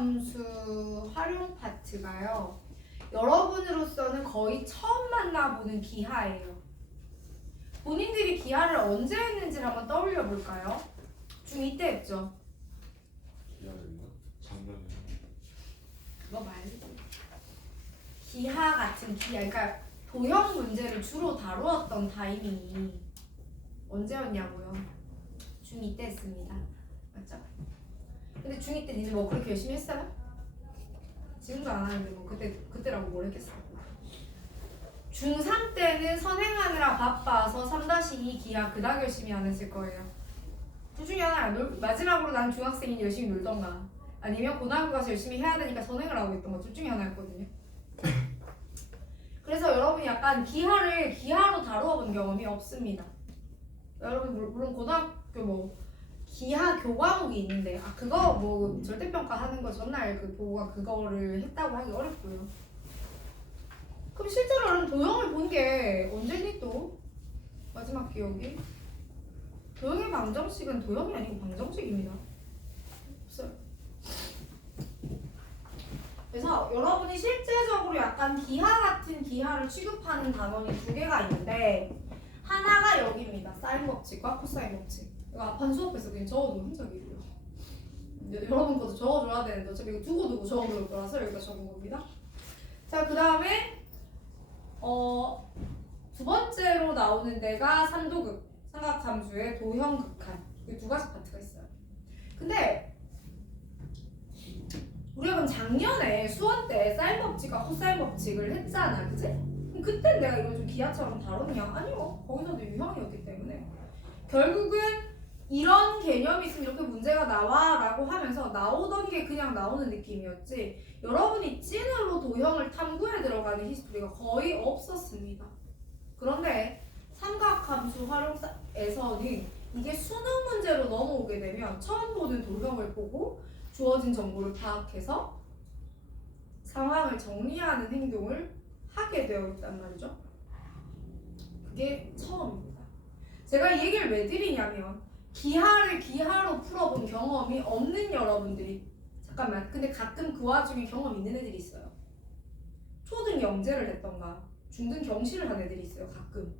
삼각함수 활용 파트가요. 여러분으로서는 거의 처음 만나보는 기하예요. 본인들이 기하를 언제 했는지를 한번 떠올려 볼까요? 중2 때 했죠? 기하였나? 작년에. 그거 말고 기하 같은 기하, 그러니까 도형 문제를 주로 다루었던 타이밍이 언제였냐고요? 중2 때 했습니다. 맞죠? 근데 중2 때 니들 뭐 그렇게 열심히 했어요? 지금도 안 하는데 뭐 그때라고 뭘 했겠어? 중3 때는 선행하느라 바빠서 3-2 기하 그닥 열심히 안 했을 거예요. 둘 중에 하나야. 마지막으로 난 중학생인 열심히 놀던가 아니면 고등학교 가서 열심히 해야 되니까 선행을 하고 있던가 둘 중에 하나였거든요. 그래서 여러분이 약간 기하를 기하로 다루어 본 경험이 없습니다. 여러분 물론 고등학교 뭐 기하 교과목이 있는데 그거 뭐 절대평가 하는 거 전날 그 보고가 그거를 했다고 하기 어렵고요. 그럼 실제로 여러분 도형을 본 게 언제니 또? 마지막 기억이? 도형의 방정식은 도형이 아니고 방정식입니다. 없어요. 그래서 여러분이 실제적으로 약간 기하 같은 기하를 취급하는 단원이 두 개가 있는데 하나가 여기입니다. 사인 법칙과 코사인 법칙. 이거 앞판 수업에서 그냥 적어놓은 흔적이고요. 여러분 것도 적어줘야 되는데 어차피 이거 두고두고 적어놓을 거라서 여기다 적은 겁니다. 자, 그 다음에 두 번째로 나오는 데가 삼도극, 삼각함수의 도형 극한. 이 두 가지 파트가 있어요. 근데 우리가 그럼 작년에 수원 때 사인 법칙과 코사인 법칙을 했잖아, 그치? 그럼 그때 내가 이걸 좀 기하처럼 다뤘냐? 아니요. 거기서도 유형이었기 때문에 결국은 이런 개념이 있으면 이렇게 문제가 나와 라고 하면서 나오던 게 그냥 나오는 느낌이었지 여러분이 찐으로 도형을 탐구해 들어가는 히스토리가 거의 없었습니다. 그런데 삼각함수 활용에서는 이게 수능 문제로 넘어오게 되면 처음 보는 도형을 보고 주어진 정보를 파악해서 상황을 정리하는 행동을 하게 되어 있단 말이죠. 그게 처음입니다. 제가 이 얘기를 왜 드리냐면 기하를 기하로 풀어본 경험이 없는 여러분들이 잠깐만 근데 가끔 그 와중에 경험 있는 애들이 있어요. 초등 영재를 했던가 중등 경시를 한 애들이 있어요. 가끔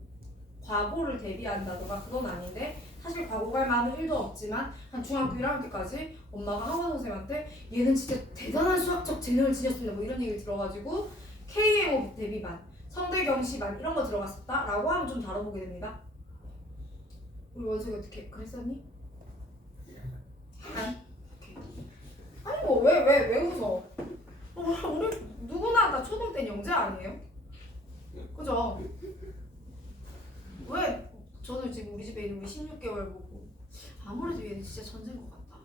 과거를 대비한다던가 그건 아닌데 사실 과거가 할 마음은 1도 없지만 한 중학교 1학년 때까지 엄마가 학원 선생님한테 얘는 진짜 대단한 수학적 재능을 지녔습니다 뭐 이런 얘기를 들어가지고 KMO 대비반, 성대 경시반 이런 거 들어갔었다 라고 하면 좀 다뤄보게 됩니다. 우리 원석이 어떻게 그랬었니? 아니 뭐 왜 웃어? 우리 누구나 다 초등 때 영재 아니에요? 그죠? 왜 저는 지금 우리 집에 있는 우리 16개월 보고 아무래도 얘는 진짜 천재인 것 같다.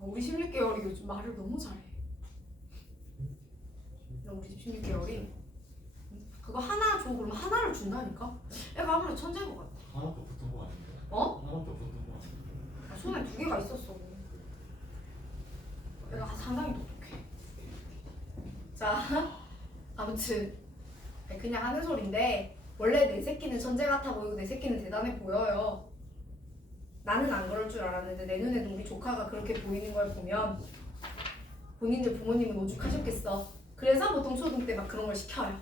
우리 16개월이 요즘 말을 너무 잘해. 우리 집 16개월이 그거 하나 줘 그러면 하나를 준다니까? 애가 아무래도 천재인 것 같아. 하나도 붙은 거 아닌데? 어? 하나도 붙은 거 아닌데? 손에 두 개가 있었어. 애가 상당히 똑똑해. 자, 아무튼 그냥 하는 소린데 원래 내 새끼는 천재 같아 보이고 내 새끼는 대단해 보여요. 나는 안 그럴 줄 알았는데 내 눈에도 우리 조카가 그렇게 보이는 걸 보면 본인들 부모님은 오죽하셨겠어. 그래서 보통 초등 때 막 그런 걸 시켜요.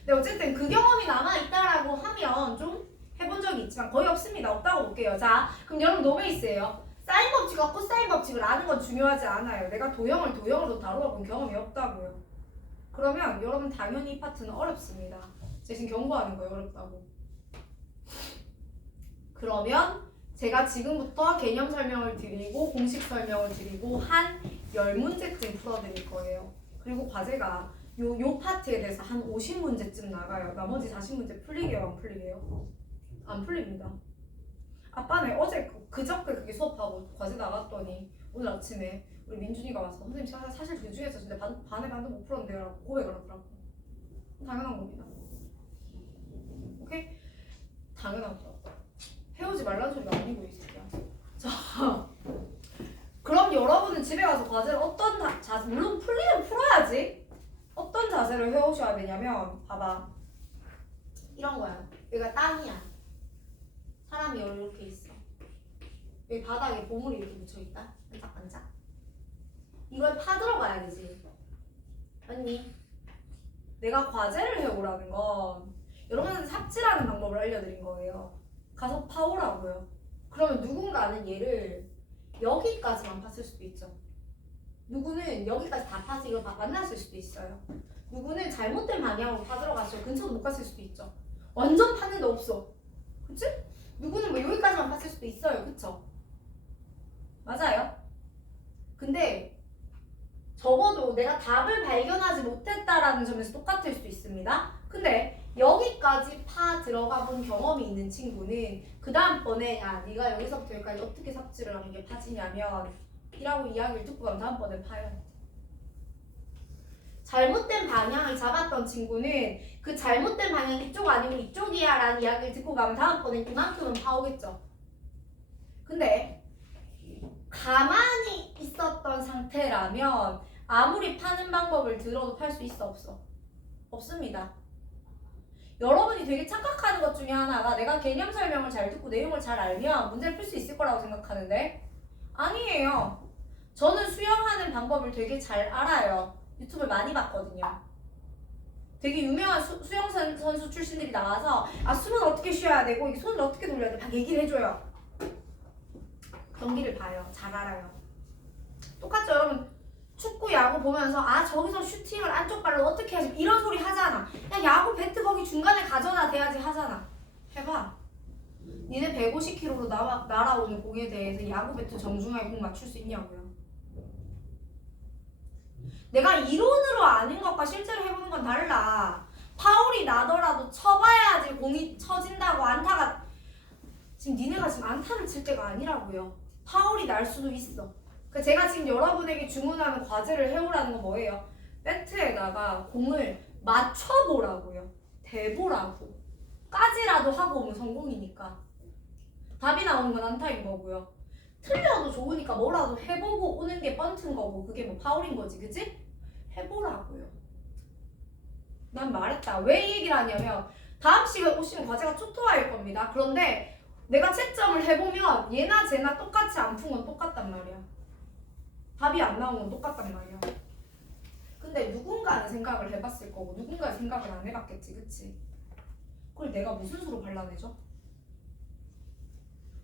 근데 어쨌든 그 경험이 남아있다라고 하면 좀 해본 적이 있지만 거의 없습니다. 없다고 볼게요. 자, 그럼 여러분 노베이스예요. 사인 법칙과 코사인 법칙을 아는 건 중요하지 않아요. 내가 도형을 도형으로 다루어본 경험이 없다고요. 그러면 여러분 당연히 이 파트는 어렵습니다. 제가 지금 경고하는 거예요. 어렵다고. 그러면 제가 지금부터 개념 설명을 드리고 공식 설명을 드리고 한 10문제쯤 풀어드릴 거예요. 그리고 과제가 요 파트에 대해서 한 50문제쯤 나가요. 나머지 40문제 풀리게요? 안 풀리게요? 안 풀립니다. 아빠네 어제 그저께 그게 수업하고 과제 나갔더니 오늘 아침에 우리 민준이가 와서 선생님 사실 그 중에서 진짜 반에 반도 못 풀었는데 라고 고백을 하더라고. 당연한 겁니다. 오케이? 당연하죠. 해오지 말라는 소리가 아니고 이 새끼야. 자, 그럼 여러분은 집에 가서 과제를 어떤 자세, 물론 풀리면 풀어야지. 어떤 자세를 해오셔야 되냐면 봐봐. 이런 거야. 여기가 땅이야. 사람이 이렇게 있어. 여기 바닥에 보물이 이렇게 묻혀있다. 반짝반짝. 이걸 파 들어가야 되지. 아니, 내가 과제를 해오라는 건 여러분한테 삽질하는 방법을 알려드린 거예요. 가서 파오라고요. 그러면 누군가는 얘를 여기까지만 팠을 수도 있죠. 누구는 여기까지 다 파서 이걸 만났을 수도 있어요. 누구는 잘못된 방향으로 파 들어가서 근처도 못 갔을 수도 있죠. 완전 팠는데 없어. 그치? 누구는 뭐 여기까지만 팠을 수도 있어요. 그쵸? 맞아요. 근데 적어도 내가 답을 발견하지 못했다라는 점에서 똑같을 수도 있습니다. 근데 여기까지 파 들어가 본 경험이 있는 친구는 그 다음번에 야 네가 여기서부터 여기까지 어떻게 삽질을 하는 게 파지냐면 이라고 이야기를 듣고 가면 다음번에 파요. 잘못된 방향을 잡았던 친구는 그 잘못된 방향이 이쪽 아니고 이쪽이야 라는 이야기를 듣고 가면 다음번엔 이만큼은 파오겠죠. 근데 가만히 있었던 상태라면 아무리 파는 방법을 들어도 팔 수 있어 없어? 없습니다. 여러분이 되게 착각하는 것 중에 하나가 내가 개념 설명을 잘 듣고 내용을 잘 알면 문제를 풀 수 있을 거라고 생각하는데 아니에요. 저는 수영하는 방법을 되게 잘 알아요. 유튜브를 많이 봤거든요. 되게 유명한 수영 선수 출신들이 나와서 아 숨은 어떻게 쉬어야 되고 이게 손을 어떻게 돌려야 돼 막 얘기를 해줘요. 경기를 봐요. 잘 알아요. 똑같죠 여러분. 축구 야구 보면서 아 저기서 슈팅을 안쪽 발로 어떻게 하지 이런 소리 하잖아. 야 야구 배트 거기 중간에 가져놔 돼야지 하잖아. 해봐. 니네 150km로 날아오는 공에 대해서 야구 배트 정중하게 공 맞출 수 있냐고요. 내가 이론으로 아는 것과 실제로 해보는 건 달라. 파울이 나더라도 쳐봐야지 공이 쳐진다고 안타가 지금 니네가 지금 안타를 칠 때가 아니라고요. 파울이 날 수도 있어. 그러니까 제가 지금 여러분에게 주문하는 과제를 해오라는 건 뭐예요? 배트에다가 공을 맞춰보라고요. 대보라고. 까지라도 하고 오면 성공이니까. 답이 나오는 건 안타인 거고요. 틀려도 좋으니까 뭐라도 해보고 오는 게 번트인 거고 그게 뭐 파울인 거지, 그치? 해보라고요. 난 말했다. 왜 이 얘기를 하냐면 다음 시간에 오시는 과제가 초토화일 겁니다. 그런데 내가 채점을 해보면 얘나 쟤나 똑같이 안 푼 건 똑같단 말이야. 답이 안 나온 건 똑같단 말이야. 근데 누군가는 생각을 해봤을 거고 누군가는 생각을 안 해봤겠지, 그치? 그걸 내가 무슨 수로 발라내죠?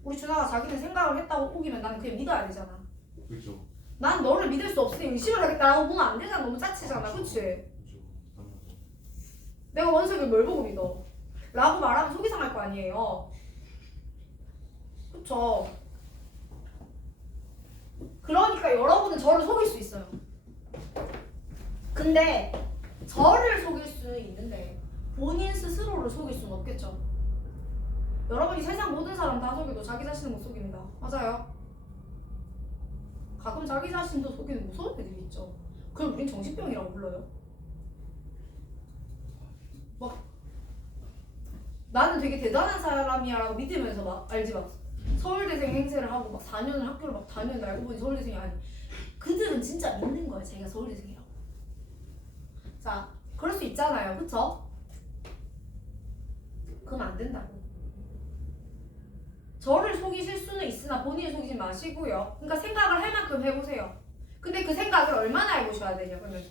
우리 준아가 자기는 생각을 했다고 우기면 나는 그냥 믿어야 되잖아. 그죠. 난 너를 믿을 수 없으니 의심을 하겠다라고 보면 안 되잖아. 너무 짜치잖아, 그치? 그죠. 당연하죠. 내가 원석을 뭘 보고 믿어? 라고 말하면 속이 상할 거 아니에요. 그쵸? 그러니까 여러분은 저를 속일 수 있어요. 근데 저를 속일 수는 있는데 본인 스스로를 속일 수는 없겠죠. 여러분이 세상 모든 사람 다 속여도 자기 자신은 못 속입니다. 맞아요. 가끔 자기 자신도 속이는 무서운 애들이 있죠. 그걸 우린 정신병이라고 불러요. 막 나는 되게 대단한 사람이야 라고 믿으면서 막 알지 막 서울대생 행세를 하고 막 4년을 학교를 막 다녔는데 알고 보니 서울대생이 아니. 그들은 진짜 믿는 거야 자기가 서울대생이라고. 자 그럴 수 있잖아요. 그쵸? 그럼 안 된다고. 저를 속이실 수는 있으나 본인을 속이지 마시고요. 그러니까 생각을 할 만큼 해보세요. 근데 그 생각을 얼마나 해보셔야 되냐 그러면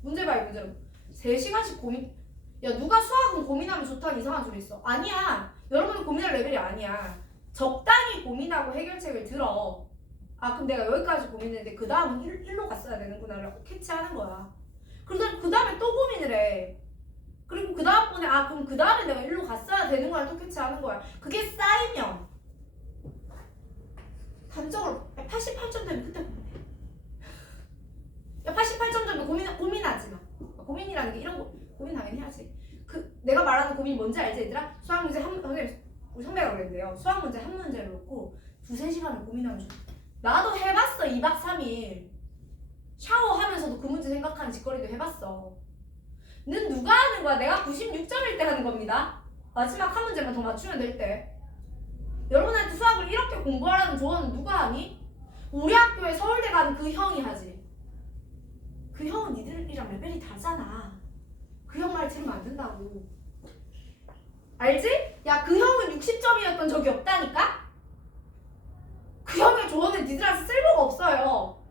문제 봐요. 문제로 3시간씩 고민. 야 누가 수학은 고민하면 좋다는 이상한 소리 있어. 아니야. 여러분은 고민할 레벨이 아니야. 적당히 고민하고 해결책을 들어. 아 그럼 내가 여기까지 고민했는데 그 다음은 일로 갔어야 되는구나를 캐치하는 거야. 그러다 그 다음에 또 고민을 해. 그리고 그 다음번에 아 그럼 그 다음에 내가 일로 갔어야 되는 거야 또 캐치하는 거야. 그게 쌓이면 단적으로 88점 되면 그때 고민해. 야 88점 되면 고민하지 마. 고민이라는 게 이런 거 고민 당연히 해야지. 그 내가 말하는 고민이 뭔지 알지 얘들아? 수학 문제 선생님 우리 선배가 그랬는데요. 수학 문제 한 문제를 놓고 2-3시간을 고민하면 좋다. 나도 해봤어. 2박 3일 샤워하면서도 그 문제 생각하는 짓거리도 해봤어. 는 누가 하는 거야? 내가 96점일 때 하는 겁니다. 마지막 한 문제만 더 맞추면 될 때. 여러분한테 수학을 이렇게 공부하라는 조언은 누가 하니? 우리 학교에 서울대 가는 그 형이 하지. 그 형은 니들이랑 레벨이 다르잖아. 그 형 말 들으면 안 된다고. 알지? 야 그 형은 60점이었던 적이 없다니까? 그 형의 조언은 니들한테 쓸모가 없어요.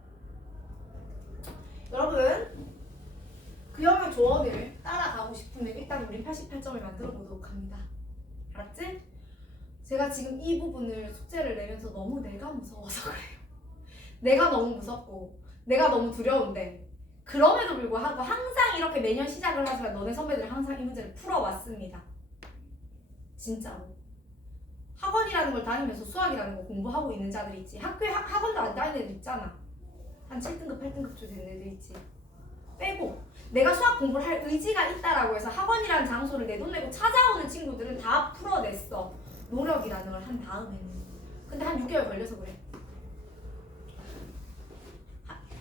관점을 만들어 보도록 합니다. 알았지? 제가 지금 이 부분을 숙제를 내면서 너무 내가 무서워서 그래요. 내가 너무 무섭고 내가 너무 두려운데 그럼에도 불구하고 항상 이렇게 매년 시작을 하지만 너네 선배들 항상 이 문제를 풀어왔습니다. 진짜로. 학원이라는 걸 다니면서 수학이라는 거 공부하고 있는 자들이 있지. 학교에 학원도 안 다니는 애들 있잖아. 한 7등급, 8등급 조 되는 애들 있지. 빼고 내가 수학 공부를 할 의지가 있다라고 해서 학원이라는 장소를 내 돈 내고 찾아오는 친구들은 다 풀어냈어. 노력이라는 걸 한 다음에는. 근데 한 6개월 걸려서 그래.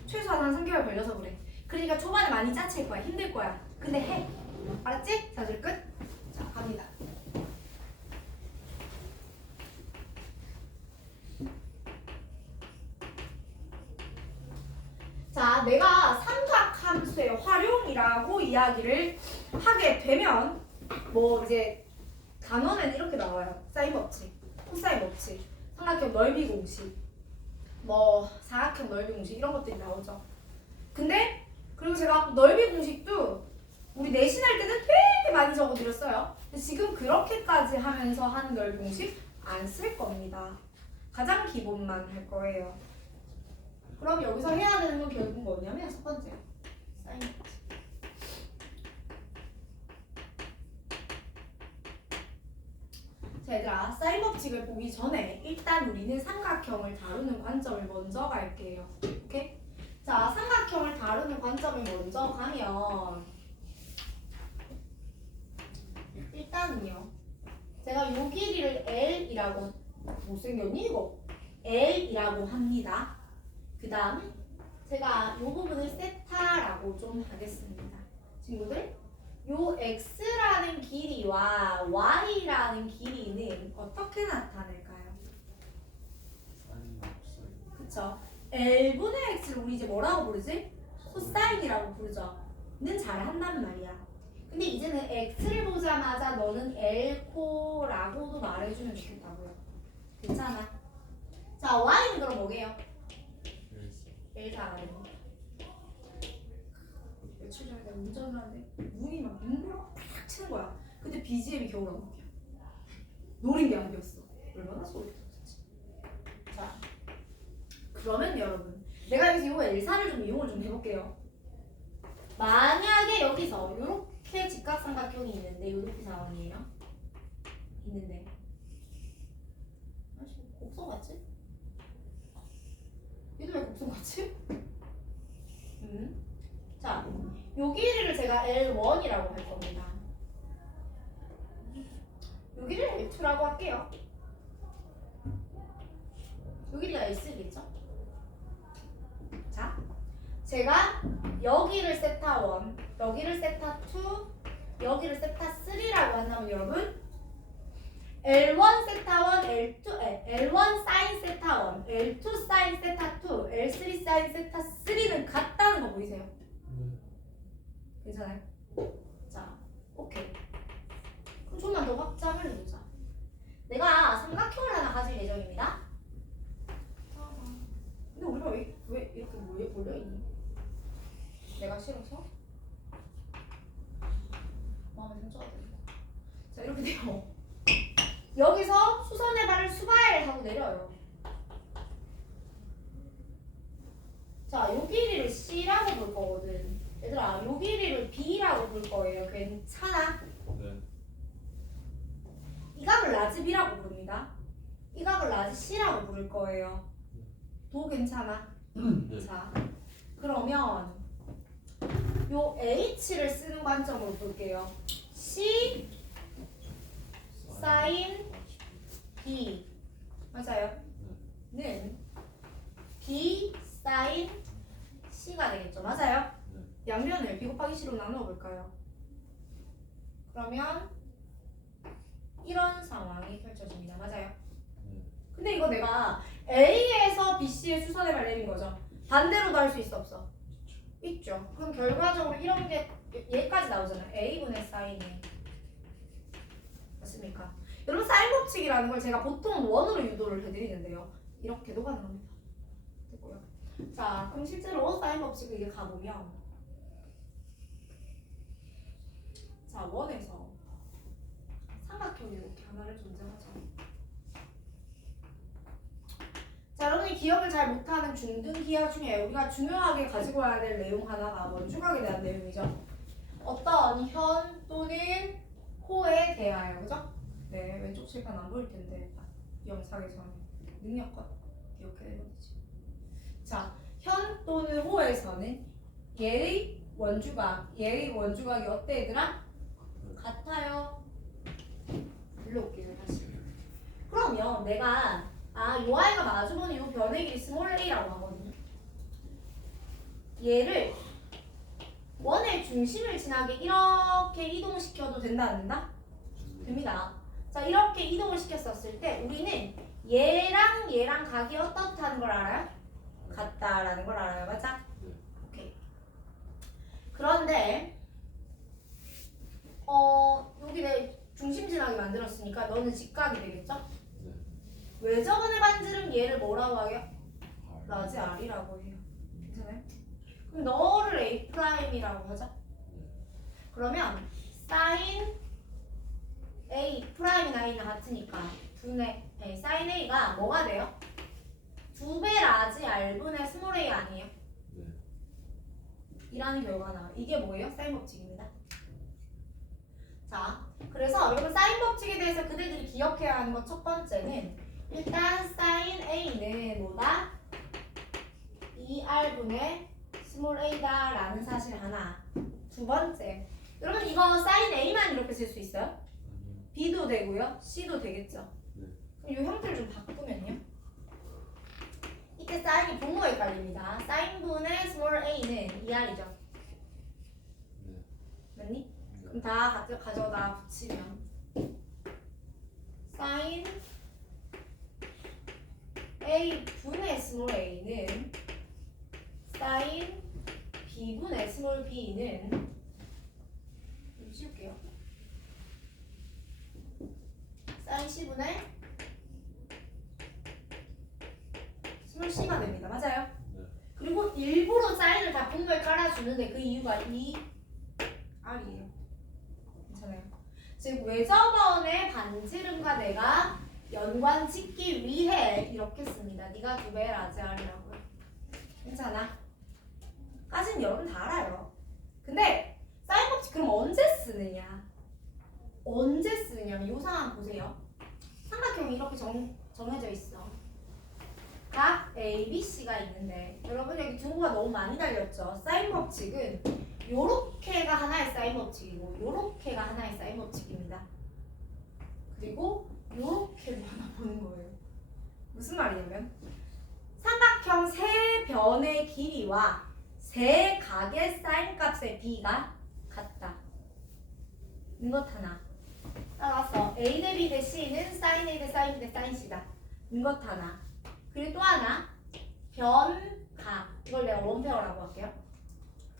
최소한 한 3개월 걸려서 그래. 그러니까 초반에 많이 짜칠 거야. 힘들 거야. 근데 해. 알았지? 자, 줄 끝. 자, 갑니다. 자, 내가 삼각함수의 활용이라고 이야기를 하게 되면 뭐 이제 단어는 이렇게 나와요. 사인 법칙, 코사인 법칙, 삼각형 넓이 공식, 뭐 사각형 넓이 공식 이런 것들이 나오죠. 근데 그리고 제가 넓이 공식도 우리 내신할 때는 되게 많이 적어드렸어요. 근데 지금 그렇게까지 하면서 하는 넓이 공식 안 쓸 겁니다. 가장 기본만 할 거예요. 그럼 여기서 해야 되는 건 결국 뭐냐면 첫 번째 사인 법칙. 자 얘들아, 사인 법칙을 보기 전에 일단 우리는 삼각형을 다루는 관점을 먼저 갈게요. 오케이? 자, 삼각형을 다루는 관점을 먼저 가면 일단은요, 제가 요 길이를 L이라고, 못생겼니 이거? L이라고 합니다. 그 다음 제가 요 부분을 세타라고 좀 하겠습니다. 친구들, 요 x라는 길이와 y라는 길이는 어떻게 나타낼까요? 그쵸? L분의 x를 우리 이제 뭐라고 부르지? 코사인이라고 부르죠. 는 잘한단 말이야. 근데 이제는 x를 보자마자 너는 L코라고도 말해주면 좋겠다고요. 괜찮아? 자, y는 그럼 뭐게요? L 잘하네. 며칠 전에 내가 운전을 하는데 눈이 막 눈물을 팍 치는 거야. 근데 BGM이 겨울왕국이야. 노린 게 아니었어. 얼마나 소리 돋았지. 자, 그러면 여러분, 내가 여기서 이 L사를 좀 이용을 좀 해볼게요. 만약에 여기서 이렇게 직각삼각형이 있는데 이 높이 상황이에요. 있는데 아씨 곡선 같지? 얘도 왜 곡선 같지? 자, 요 길이를 제가 L1이라고 할 겁니다. 요 길이를 L2라고 할게요. 요 길이가 L3겠죠? 자, 제가 여기를 세타 1, 여기를 세타 2, 여기를 세타 3라고 한다면 여러분, L1 세타 1, L1 사인 세타 1, L2 사인 세타 2, L3 사인 세타 3는 같다는 거 보이세요? 괜찮아요? 자, 오케이. 그럼 좀만 더 확장을 해보자. 내가 삼각형을 하나 가질 예정입니다. 근데 우리가 왜 이렇게 몰려있니? 내가 싫어서? 마음에 상처가 되는 거. 자, 이렇게 돼요. 여기서 수선의 발을 수발 하고 내려요. 자, 요 길이를 C라고 볼 거거든. 얘들아, 요 길이를 B라고 볼 거예요. 괜찮아? 네. 이 각을 라지 B라고 부릅니다. 이 각을 라지 C라고 부를 거예요. 도 괜찮아? 네. 자, 그러면 요 H를 쓰는 관점으로 볼게요. C 사인 B 맞아요? 는 B 사인 C가 되겠죠. 맞아요? 네. 양면을 B 곱하기 C로 나누어 볼까요? 그러면 이런 상황이 펼쳐집니다. 맞아요? 네. 근데 이거 내가 A에서 BC의 수선의 발 내린 거죠. 반대로도 할 수 있어 없어? 있죠. 그럼 결과적으로 이런 게 얘까지 나오잖아요. A분의 사인 A. 맞습니까? 여러분 사인 법칙이라는 걸 제가 보통 원으로 유도를 해드리는데요. 이렇게도 가능합니다. 됐고요. 자, 그럼 실제로 사인 법칙을 이게 가보면 자, 원에서 삼각형이 이렇게 하나를 존재하죠. 자, 여러분이 기억을 잘 못하는 중등 기하 중에 우리가 중요하게 가지고 와야 될 내용 하나가 원주각에 대한 내용이죠. 어떤 현 또는 호에 대하여, 그죠? 네, 왼쪽 칠판 안 보일 텐데 이 영상에서는 능력껏 기억해내면 되지. 자, 현 또는 호에서는 얘의 원주각이 어때 얘들아? 같아요. 불러올게요 다시. 그러면 내가 요 아이가 마주보는 요 변의 길이 스몰 a라고 하거든요. 얘를 원의 중심을 지나게 이렇게 이동시켜도 된다 안 된다? 됩니다. 자, 이렇게 이동을 시켰었을 때 우리는 얘랑 각이 어떻다는 걸 알아요? 같다라는 걸 알아요. 맞아? 네. 오케이. 그런데 여기 내 중심 지나게 만들었으니까 너는 직각이 되겠죠? 네. 외접원의 반지름 얘를 뭐라고 해요? R. 라지 R이라고 해요. 괜찮아요? 그럼 너를 A'이라고 하자. 네. 그러면 sin A 프라임이나 A는 같으니까 sin A가 뭐가 돼요? 2배 라지 R분의 스몰 a 아니에요? 네. 이라는 결과가 나와요. 이게 뭐예요? 사인 법칙입니다. 자, 그래서 여러분 사인 법칙에 대해서 그대들이 기억해야 하는 것 첫 번째는 일단 sin A는 뭐다? 2R분의 스몰 a다 라는 사실 하나. 두 번째, 여러분 이거 sin A만 이렇게 쓸 수 있어요? 아니요. B도 되고요, C도 되겠죠? 네. 그럼 이 형태를 좀 바꾸면요? 이때 사인이 분모에 깔립니다. 사인분의 스몰 a는 2R이죠. 네. 맞니? 네. 그럼 다 가져다 붙이면 사인 a 분의 스몰 a는 사인 b 분의 스몰 b는 좀 지울게요. 사인 c 분의 스몰 c가 됩니다. 맞아요? 네. 그리고 일부러 사인을 다 분모에 깔아주는데 그 이유가 이 R이에요. 괜찮아요? 즉 외접원의 반지름과 내가 연관 짓기 위해 이렇게 씁니다. 네가 2배 라지 R이라고요. 괜찮아? 까진 여러분 다 알아요. 근데 사인 법칙 그럼 언제 쓰느냐? 언제 쓰느냐면 이 상황 보세요. 삼각형이 이렇게 정해져 있어. 각 A, B, C가 있는데 여러분 여기 등호가 너무 많이 달렸죠. 사인 법칙은 요렇게가 하나의 사인 법칙이고 요렇게가 하나의 사인 법칙입니다. 그리고 요렇게도 하나 보는 거예요. 무슨 말이냐면 삼각형 세 변의 길이와 세 각의 사인 값의 B가 같다. 이것 하나. 따라서 A 대 B 대 C는 사인 A 대 사인 B 대 사인 C다. 이것 하나. 그리고 또 하나 변각, 이걸 내가 원페어라고 할게요.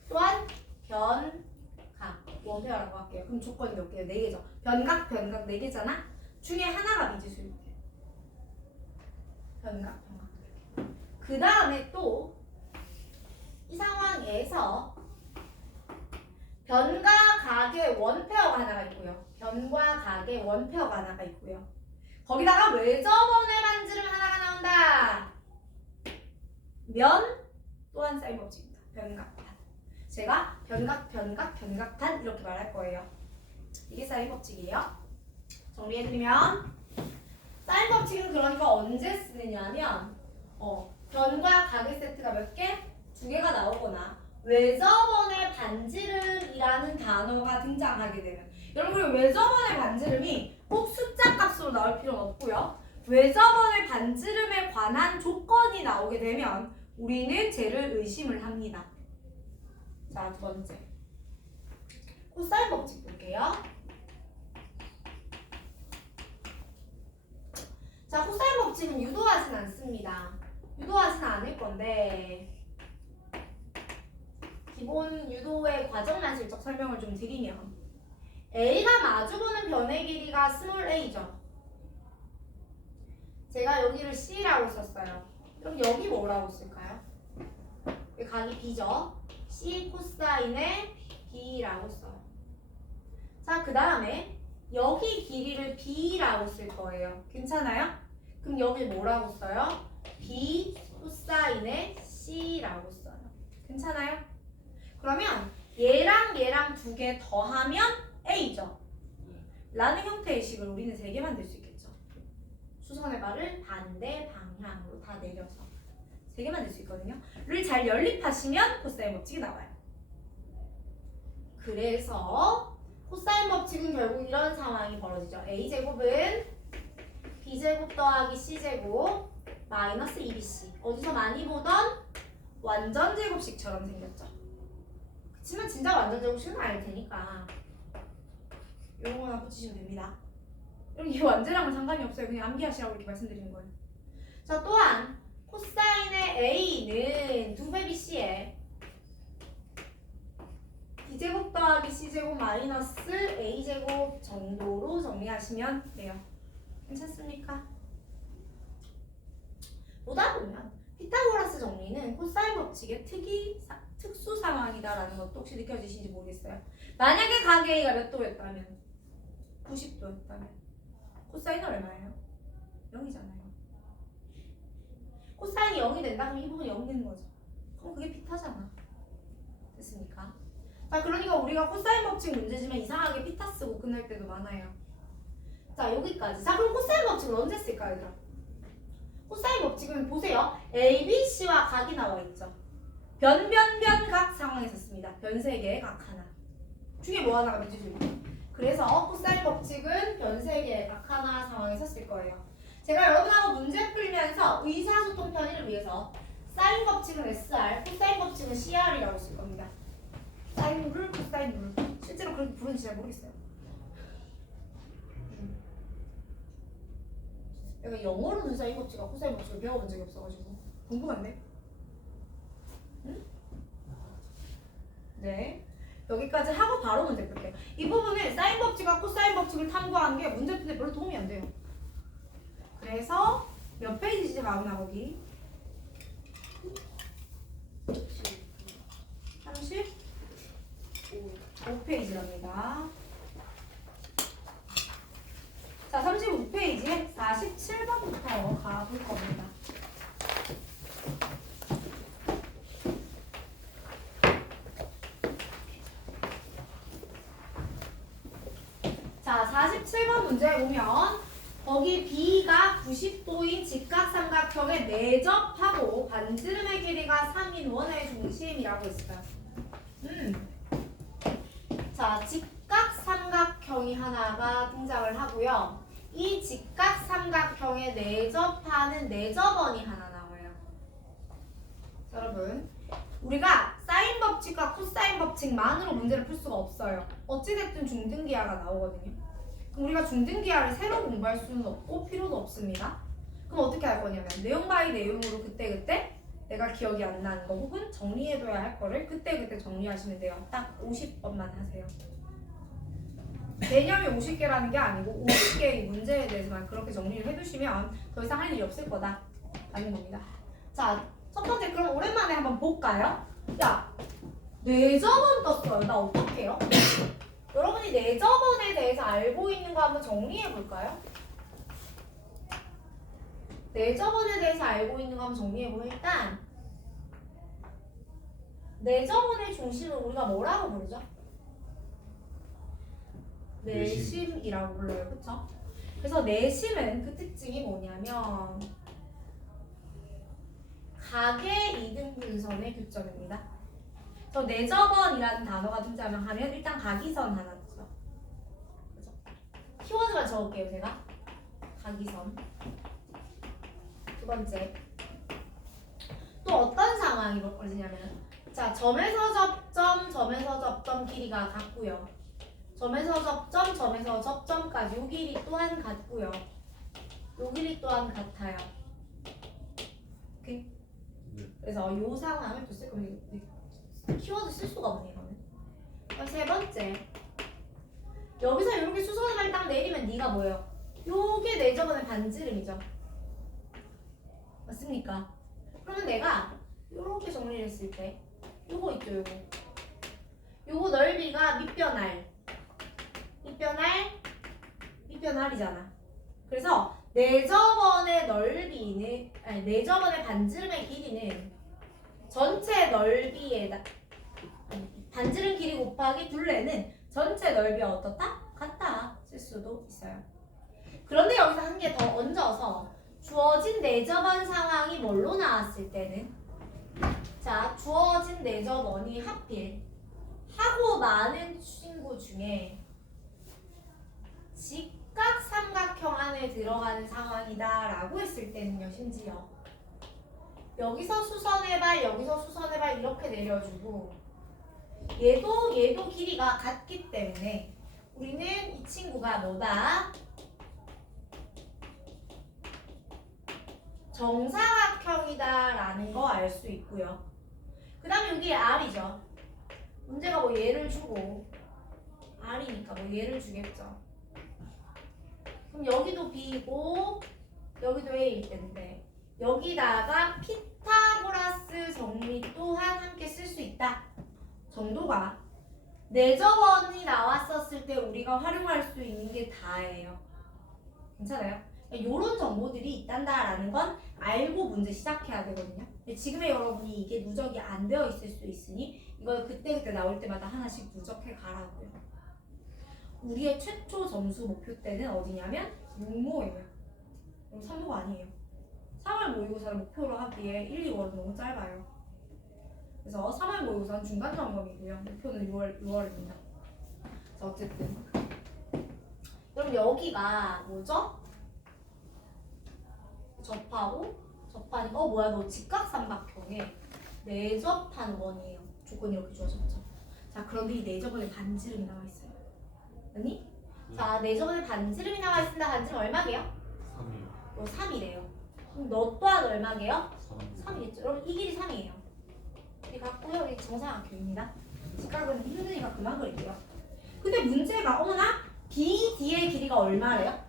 또한 변각 원페어라고 할게요. 그럼 조건이 몇 개예요? 4개죠. 변각 4개잖아. 중에 하나가 미지수일 때 변각. 그 다음에 또 이 상황에서 변과 각의 원페어가 하나가 있고요. 변과 각의 원페어가 하나가 있고요. 거기다가 외접원의 반지름 하나가 나온다. 면 또한 사인 법칙입니다. 변각판. 제가 변각판 이렇게 말할 거예요. 이게 사인 법칙이에요. 정리해드리면 사인 법칙은 그러니까 언제 쓰느냐면 변과 각의 세트가 몇 개? 2개가 나오거나 외접원의 반지름이라는 단어가 등장하게 되면 여러분 외접원의 반지름이 꼭 숫자 값으로 나올 필요는 없고요. 외접원의 반지름에 관한 조건이 나오게 되면 우리는 쟤를 의심을 합니다. 자, 두 번째 코사인 법칙 볼게요. 자, 코사인 법칙은 유도하진 않습니다. 유도하진 않을 건데 기본 유도의 과정만 슬쩍 설명을 좀 드리면 A가 마주보는 변의 길이가 스몰 a죠. 제가 여기를 C라고 썼어요. 그럼 여기 뭐라고 쓸까요? 여기 각이 B죠. C 코사인의 B라고 써요. 자, 그 다음에 여기 길이를 b라고 쓸 거예요. 괜찮아요? 그럼 여기 뭐라고 써요? b 코사인의 c라고 써요. 괜찮아요? 그러면 얘랑 얘랑 두 개 더하면 a죠. 네. 라는 형태의 식을 우리는 세 개 만들 수 있겠죠. 수선의 발을 반대 방향으로 다 내려서 세 개 만들 수 있거든요. 를 잘 연립하시면 코사인 법칙이 나와요. 그래서 코사인 법칙은 결국 이런 상황이 벌어지죠. a제곱은 b제곱 더하기 c제곱 마이너스 2bc. 어디서 많이 보던 완전 제곱식처럼 생겼죠. 그치만 진짜 완전 제곱식은 아닐 테니까 이런 거나 붙이시면 됩니다. 여러분 이게 완전랑은 상관이 없어요. 그냥 암기하시라고 이렇게 말씀드리는 거예요. 자, 또한 코사인의 a는 2배 bc에 b제곱 더하기 c제곱 마이너스 a제곱 정도로 정리하시면 돼요. 괜찮습니까? 보다 보면 피타고라스 정리는 코사인 법칙의 특수 상황이다라는 것도 혹시 느껴지시는지 모르겠어요. 만약에 각 A가 몇 도였다면 90도였다면 코사인은 얼마예요? 0이잖아요. 코사인이 0이 된다? 그럼 이 부분이 0 되는 거죠. 그럼 그게 피타잖아. 됐습니까? 자, 그러니까 우리가 코사인 법칙 문제지만 이상하게 피타 쓰고 끝날 때도 많아요. 자, 여기까지. 자, 그럼 코사인 법칙은 언제 쓸까요, 얘들아? 코사인 법칙은 보세요. A, B, C와 각이 나와 있죠. 변변변각 상황에서 씁니다. 변 세 개의 각 하나. 중에 뭐 하나가 미지수예요. 그래서 코사인 법칙은 변 세 개의 각 하나 상황에서 쓸 거예요. 제가 여러분하고 문제 풀면서 의사소통 편의를 위해서 사인 법칙은 SR, 코사인 법칙은 CR이라고 쓸 겁니다. 사인 룰, 코사인 룰. 실제로 그렇게 부르는지 잘 모르겠어요. 내가 영어로는 사인 법칙과 코사인 법칙을 배워본 적이 없어가지고 궁금한데? 응? 네. 여기까지 하고 바로 문제 풀게요. 이 부분은 사인 법칙과 코사인 법칙을 탐구한 게 문제 푸는데 별로 도움이 안 돼요. 그래서 몇 페이지지 마음나 거기? 35페이지랍니다. 자, 35페이지에 47번부터 가볼 겁니다. 자, 47번 문제 보면 거기 B가 90도인 직각삼각형에 내접하고 반지름의 길이가 3인 원의 중심이라고 했어요. 자, 직각삼각형이 하나가 등장을 하고요. 이 직각삼각형에 내접하는 내접원이 하나 나와요. 자, 여러분, 우리가 사인 법칙과 코사인 법칙만으로 문제를 풀 수가 없어요. 어찌됐든 중등기하가 나오거든요. 그럼 우리가 중등기하를 새로 공부할 수는 없고 필요도 없습니다. 그럼 어떻게 할 거냐면 내용 바이 내용으로 그때그때 내가 기억이 안 나는 거 혹은 정리해둬야 할 거를 그때그때 정리하시면 돼요. 딱 50번만 하세요. 개념이 50개라는 게 아니고 50개의 문제에 대해서만 그렇게 정리를 해두시면 더 이상 할 일이 없을 거다 라는 겁니다. 자, 첫 번째 그럼 오랜만에 한번 볼까요? 야, 내접원 떴어요. 나 어떡해요? 여러분이 내접원에 대해서 알고 있는 거 한번 정리해 볼까요? 내접원에 대해서 알고 있는 거 한번 정리해 보면 일단 내접원의 중심을 우리가 뭐라고 부르죠? 내심이라고 불러요. 그쵸? 그래서 내심은 그 특징이 뭐냐면 각의 이등분선의 교점입니다. 저 내접원이라는 단어가 등장하면 일단 각이선 하나 있죠. 그죠? 키워드만 적을게요. 제가 각이선. 두 번째 또 어떤 상황이 벌어지냐면 자, 점에서 접점 길이가 같고요. 점에서 접점까지 요 길이 또한 같고요. 요 길이 또한 같아요. 오케이? 네. 그래서 요 상황을 또 쓸 거면 키워드 쓸 수가 없네 이거는. 그럼 세 번째 여기서 이렇게 수선을 딱 내리면 네가 뭐예요? 요게 내접원의 반지름이죠. 맞습니까? 그러면 내가 요렇게 정리를 했을 때 요거 있죠, 요거 넓이가 밑변알 밑변 R이잖아. 그래서 내저번의 넓이는 내저번의 반지름의 길이는 전체 넓이에다 반지름 길이 곱하기 둘레는 전체 넓이와 어떻다? 같다 쓸 수도 있어요. 그런데 여기서 한 개 더 얹어서 주어진 내저번 상황이 뭘로 나왔을 때는 자 주어진 내저번이 하필 하고 많은 친구 중에 직각삼각형 안에 들어가는 상황이다 라고 했을 때는요. 심지어 여기서 수선의 발 여기서 수선의 발 이렇게 내려주고 얘도 길이가 같기 때문에 우리는 이 친구가 뭐다? 정사각형이다 라는 거 알 수 있고요. 그 다음에 여기 R이죠. 문제가 뭐 얘를 주고 R이니까 뭐 얘를 주겠죠. 그럼 여기도 B고 여기도 A일 텐데 여기다가 피타고라스 정리 또한 함께 쓸 수 있다 정도가 내저번이 나왔었을 때 우리가 활용할 수 있는 게 다예요. 괜찮아요? 이런 정보들이 있단다라는 건 알고 문제 시작해야 되거든요. 근데 지금의 여러분이 이게 누적이 안 되어 있을 수 있으니 이걸 그때그때 나올 때마다 하나씩 누적해 가라고요. 우리의 최초 점수 목표 때는 어디냐면 6모예요. 그럼 3모가 아니에요. 3월 모의고사를 목표로 하기에 1, 2월은 너무 짧아요. 그래서 3월 모의고사는 중간 점검이고요. 목표는 6월입니다. 자, 어쨌든 그럼 여기가 뭐죠? 접하니까 뭐야 너 직각삼각형에 내접한 원이에요. 조건이 이렇게 주어졌죠. 자 그런데 이 내접원에 반지름이 나와 있어요. 아니? 자 내접원에 반지름이 나와 있습니다. 반지름 얼마게요? 3이요. 너 3이래요. 그럼 너 또한 얼마게요? 3. 3이겠죠. 여러분 이 길이 3이에요. 이 같고요. 이 정사각형입니다. 직각은 힘드니까 그만 그릴게요. 근데 문제가 어머나 BD의 길이가 얼마래요?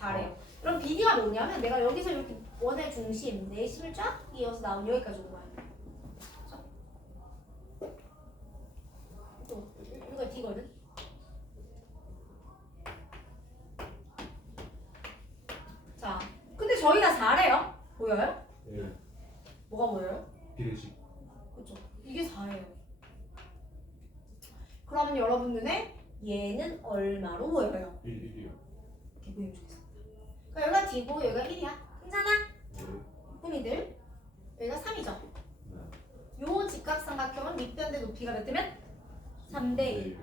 4래요. 그럼 BD가 뭐냐면 내가 여기서 이렇게 원의 중심, 내심을 쫙 이어서 나온 여기까지 온 거야. 또 여기가 D거든. 자, 근데 저희가 4래요. 보여요? 네. 뭐가 보여요? 비례식. 그렇죠. 이게 4예요. 그러면 여러분 눈에 얘는 얼마로 보여요? 1이요. 이렇게 보이면 좋겠습니다. 그러니까 여기가 D고 여기가 1이야. 괜찮아? 네. 꿈이들. 여기가 3이죠. 네. 요 직각삼각형은 밑변대 높이가 몇 대면? 3대 1.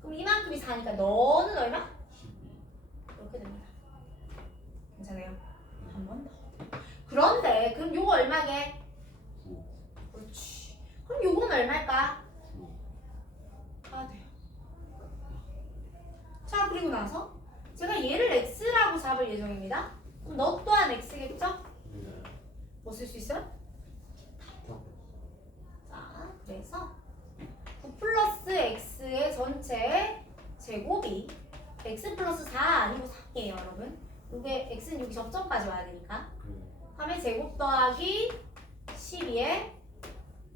그럼 이만큼이 4니까 너는 얼마? 12. 이렇게 됩니다. 괜찮아요? 한 번 더. 그런데 그럼 요거 얼마게? 9. 그렇지. 그럼 요건 얼마일까? 9. 아 돼요. 자 그리고 나서 제가 얘를 x라고 잡을 예정입니다. 그럼 너 또한 x겠죠? 네. 뭐 쓸 수 있어요? 탑. 자 그래서 9 플러스 x의 전체 제곱이 x 플러스 4 아니고 3이에요 여러분. 이게 x는 여기 접점까지 와야 되니까 네. 3의 제곱 더하기 12의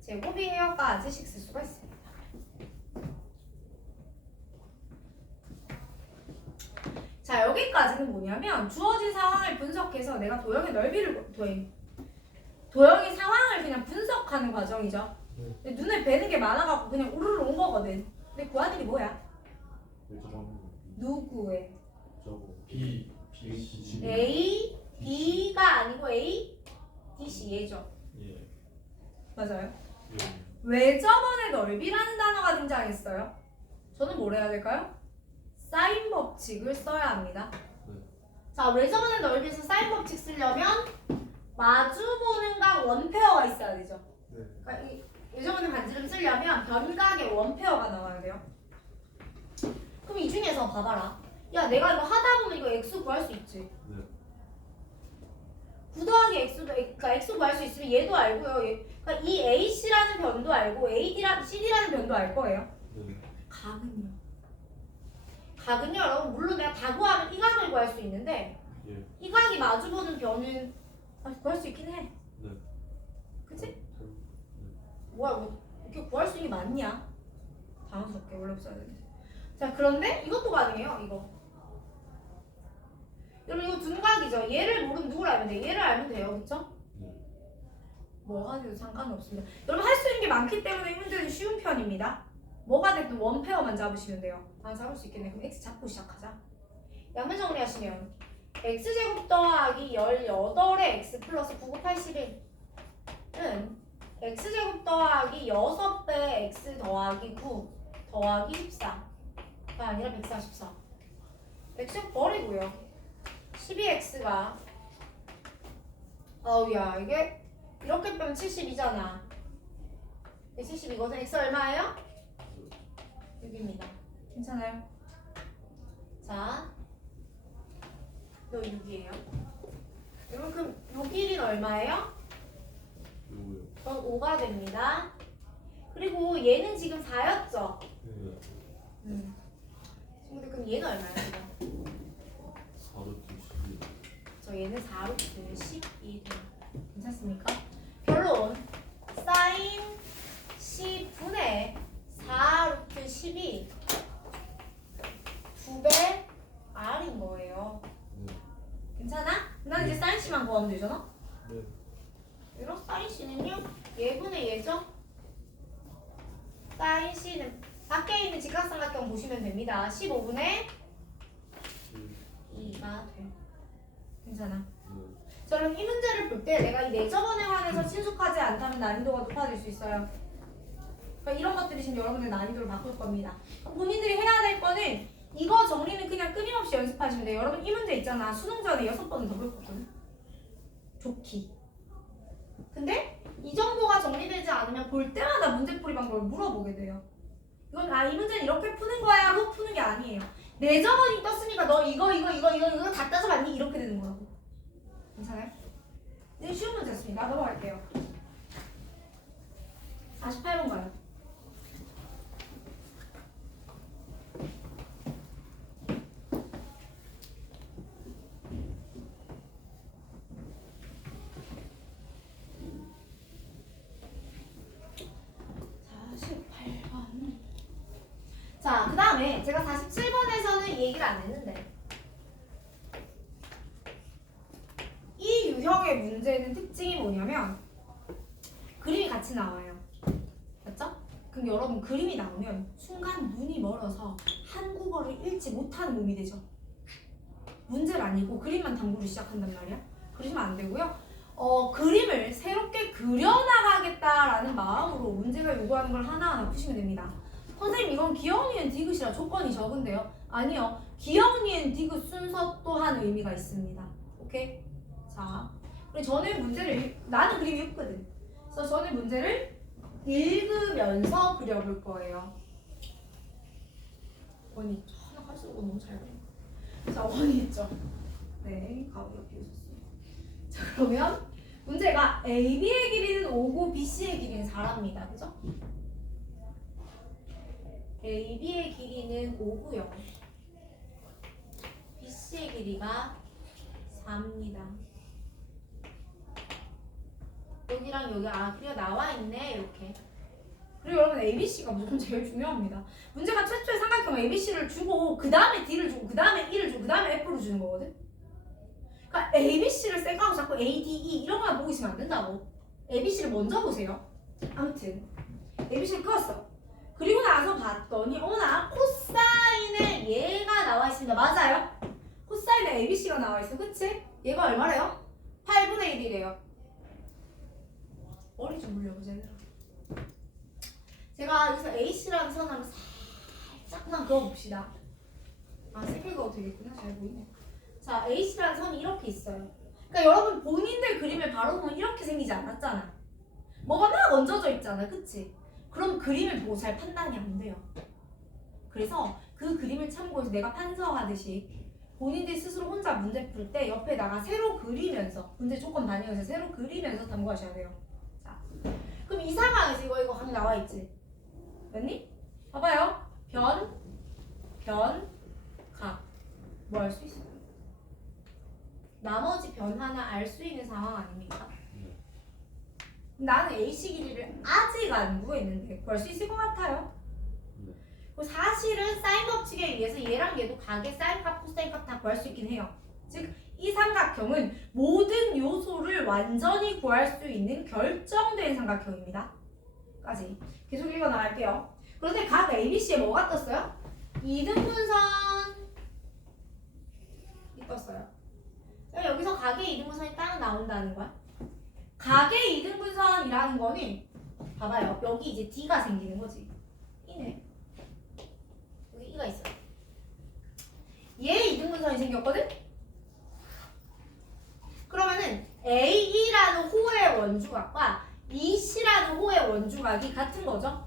제곱이에요까지 식 쓸 수가 있습니다. 자 여기까지는 뭐냐면 주어진 상황을 분석해서 내가 도형의 넓이를 도형의 상황을 그냥 분석하는 과정이죠. 근데 눈에 뵈는 게 많아갖고 그냥 우르르 온 거거든. 근데 구한 일이 뭐야? 네, 저거. 누구의? 저거. B. B. A, B가 아니고 A, D, C 얘죠. 예. 맞아요. 예. 외접원의 넓이라는 단어가 등장했어요. 저는 뭘 해야 될까요? 사인 법칙을 써야 합니다. 네. 자, 외접원의 넓이에서 사인 법칙 쓰려면 마주보는 각 원페어가 있어야 되죠. 네. 그러니까 이 외접원의 반지름 쓰려면 변각의 원페어가 나와야 돼요. 그럼 이 중에서 봐봐라. 야, 내가 이거 하다 보면 이거 x 구할 수 있지. 네. 9 더하기 x도, 그러니까 x 구할 수 있으면 얘도 알고요. 그러니까 이 AC라는 변도 알고 CD라는 변도 알 거예요. 네. 각은요. 각은요, 여러분 물론 내가 다 구하면 이 각을 구할 수 있는데 예. 이 각이 마주보는 변은 구할 수 있긴 해. 네. 그치? 뭐야, 뭐 이렇게 구할 수 있는 게 맞냐? 당황스럽게 원래 없어야 되는데. 자, 그런데 이것도 가능해요. 이거 여러분 이거 둔각이죠. 얘를 모르면 누구를 알면 돼? 얘를 알면 돼요. 그쵸? 네. 뭐가 돼도 상관은 없습니다. 여러분 할 수 있는 게 많기 때문에 이 문제는 쉬운 편입니다. 뭐가 됐든 원페어만 잡으시면 돼요. 아 잡을 수 있겠네. 그럼 x 잡고 시작하자. 양면 정리하시면 x제곱 더하기 18의 x 플러스 9981은 x제곱 더하기 6배 x 더하기 9 더하기 14가 아니라 144. x 버리고요. 12x가 어우야 이게 이렇게 빼면 72잖아. 72거든. x 얼마예요? 6입니다. 괜찮아요? 자, 너 6이에요. 여러분 그럼 요 길이는 얼마예요? 요거요. 그건 5가 됩니다. 그리고 얘는 지금 4였죠? 네. 친구들 그럼 얘는 얼마예요 지금? 4루트 12. 저 얘는 4루트 12. 괜찮습니까? 결론 사인 10분의 4루트 12 2배 R인 거예요. 네. 괜찮아? 난 이제 사인 C만 구하면 되잖아? 네. 이런 사인 C는요? 얘분의 얘죠? 사인 C는 밖에 있는 직각삼각형 보시면 됩니다. 15분의 2가 돼요. 괜찮아? 네. 자, 그럼 이 문제를 볼 때 내가 이 내저번에 한해서 친숙하지 않다면 난이도가 높아질 수 있어요. 그러니까 이런 것들이 지금 여러분의 난이도를 바꿀 겁니다. 그럼 본인들이 해야 될 거는 이거 정리는 그냥 끊임없이 연습하시면 돼요. 여러분 이 문제 있잖아. 수능 전에 6번은 더 볼 거거든. 좋기. 근데 이 정도가 정리되지 않으면 볼 때마다 문제풀이 방법을 물어보게 돼요. 이건 이 문제는 이렇게 푸는 거야 하고 푸는 게 아니에요. 내저번이 떴으니까 너 이거 다 따져봤니? 이렇게 되는 거라고. 괜찮아요? 네, 쉬운 문제였습니다. 넘어갈게요. 48번 가요. 자, 그 다음에 제가 47번에서는 이 얘기를 안 했는데 이 유형의 문제는 특징이 뭐냐면 그림이 같이 나와요. 맞죠? 그럼 여러분 그림이 나오면 순간 눈이 멀어서 한국어를 읽지 못하는 몸이 되죠. 문제를 안 읽고 그림만 탐구를 시작한단 말이야. 그러시면 안 되고요. 그림을 새롭게 그려나가겠다라는 마음으로 문제가 요구하는 걸 하나하나 푸시면 됩니다. 선생님 이건 귀여운 이엔 디귿이라 조건이 적은데요? 아니요. 귀여운 이엔 디귿 순서 또한 의미가 있습니다. 오케이? 자, 그리고 저는 문제를 나는 그림이 예쁘거든. 그래서 저는 문제를 읽으면서 그려볼 거예요. 원이 하나 갈수록 너무 잘 그려. 자, 원이 있죠? 네, 가운데 비우셨어요. 자, 그러면 문제가 AB의 길이는 5고 BC의 길이는 4랍니다. 그죠? AB의 길이는 5고요. BC의 길이가 4입니다. 여기랑 여기 그려 나와 있네 이렇게. 그리고 여러분 ABC가 무조건 제일 중요합니다. 문제가 최초의 삼각형 ABC를 주고 그 다음에 D를 주고 그 다음에 E를 주고 그 다음에 F를 주는 거거든. 그러니까 ABC를 쌩까고 자꾸 A, D, E 이런 거만 보고 있으면 안 된다고. ABC를 먼저 보세요. 아무튼 ABC를 그었어. 그리고 나서 봤더니 어머나 코사인의 얘가 나와 있습니다. 맞아요? 코사인의 ABC가 나와 있어. 그치? 얘가 얼마래요? 8분의 1이래요. 머리 좀 물려보자. 제가 여기서 AC라는 선 한번 살짝만 그어봅시다. 색깔 그어도 되겠구나. 잘 보이네. 자, AC라는 선이 이렇게 있어요. 그러니까 여러분 본인들 그림을 바로 보면 이렇게 생기지 않았잖아. 뭐가 막 얹어져 있잖아. 그치? 그럼 그림을 보고 잘 판단이 안 돼요. 그래서 그 그림을 참고해서 내가 판서하듯이 본인들 스스로 혼자 문제 풀 때 옆에다가 새로 그리면서 문제 조건 반영해서 새로 그리면서 탐구하셔야 돼요. 자, 그럼 이 상황에서 이거 강의 나와 있지? 맞니? 봐봐요. 각. 뭐 알 수 있어요? 나머지 변 하나 알 수 있는 상황 아닙니까? 나는 AC 길이를 아직 안 구했는데 구할 수 있을 것 같아요. 그리고 사실은 사인 법칙에 의해서 얘랑 얘도 각의 사인 값, 코사인 값 다 구할 수 있긴 해요. 즉 이 삼각형은 모든 요소를 완전히 구할 수 있는 결정된 삼각형입니다. 까지 계속 읽어 나갈게요. 그런데 각 ABC에 뭐가 떴어요? 이등분선 이 떴어요. 여기서 각의 이등분선이 딱 나온다는 거야. 각의 이등분선이라는 거는 봐봐요. 여기 이제 D가 생기는 거지. 이네. 여기 E가 있어요. 얘 이등분선이 생겼거든? 그러면은 AE라는 호의 원주각과 EC라는 호의 원주각이 같은 거죠?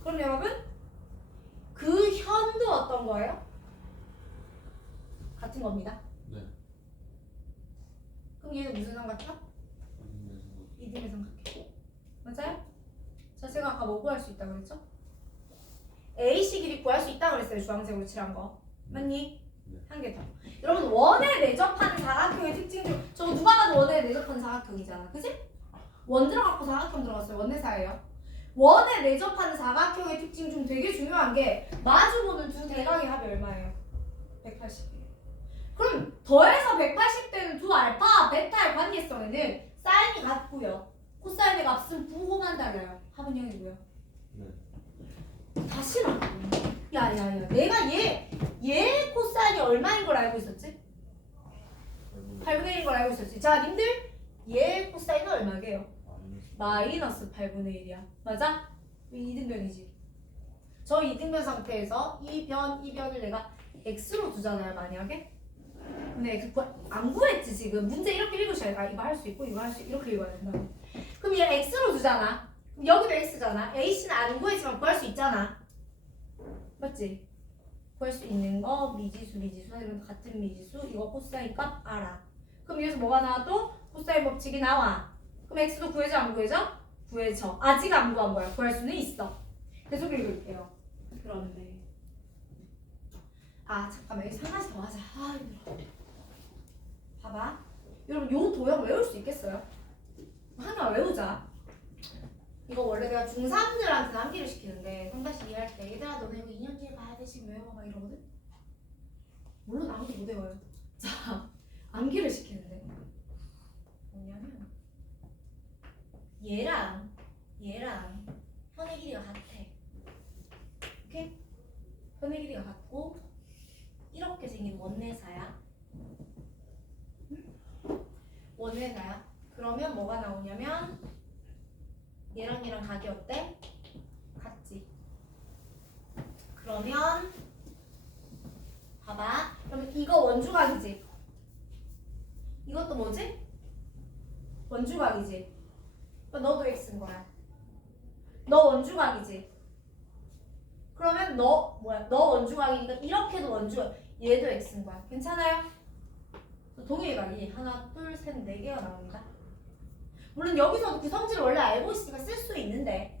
그럼 여러분 그 현도 어떤 거예요? 같은 겁니다. 네. 그럼 얘는 무슨 삼각형? 이등의 삼각형. 맞아요? 자, 제가 아까 뭐 구할 수 있다고 그랬죠? AC 길이 구할 수 있다고 그랬어요. 주황색으로 칠한 거. 맞니? 네. 한 개 더. 여러분 원에 내접하는 사각형의 특징 중 저거 누가 봐도 원에 내접하는 사각형이잖아. 그치? 원 들어갔고 사각형 들어갔어요. 원내사예요. 원에 내접하는 사각형의 특징 중 되게 중요한 게 마주보는 두 대각의 합이 얼마예요? 180이에요. 그럼 더해서 180되는 두 알파, 베타의 관계성에는 사인이 같고요. 코사인의 값은 부호만 달라요. 합은 0이고요. 네. 다시는 야야야 내가 얘 코사인이 얼마인 걸 알고 있었지? 8분의 1인 걸 알고 있었지. 자 님들 얘 코사인은 얼마게요? 마이너스 8분의 1이야. 맞아? 이등변이지. 저 이등변 상태에서 이 변을 내가 x로 두잖아요. 만약에. 근데 안 구했지 지금. 문제 이렇게 읽으셔야 돼. 아, 이거 할 수 있고 이거 할 수 있고 이렇게 읽어야 된다고. 그럼 얘 x로 두잖아. 그럼 여기도 x잖아. a씨는 안 구했지만 구할 수 있잖아. 맞지? 구할 수 있는 거 미지수 이런 같은 미지수 이거 코사인 값 알아. 그럼 여기서 뭐가 나와도 코사인 법칙이 나와. 그럼 x도 구해져 안 구해져? 구해져. 아직 안 구한 거야. 구할 수는 있어. 계속 읽을게요. 그런데 아 잠깐만 여기 한 가지 더 하자. 아 힘들어. 봐봐. 여러분 요 도형 외울 수 있겠어요? 하나 외우자. 이거 원래 내가 중3들한테 암기를 시키는데 3-2 할 때 얘들아 너네 이거 2년 뒤에 봐야 돼 지금 외워봐 막 이러거든? 물론 아무도 못 외워요. 자 암기를 시키는데 뭐냐면 얘랑 현의 길이가 같아. 오케이? 현의 길이가 같고 이렇게 생긴 원내사야. 원내사야. 그러면 뭐가 나오냐면 얘랑 얘랑 각이 어때? 같지. 그러면 봐봐. 그러면 이거 원주각이지. 이것도 뭐지? 원주각이지. 너도 x인 거야. 너 원주각이지. 그러면 너 원주각이니까 이렇게도 원주각. 얘도 x인 거야. 괜찮아요? 동일각이 하나, 둘, 셋, 네 개가 나옵니다. 물론 여기서도 그 성질을 원래 알고 있으니까 쓸 수 있는데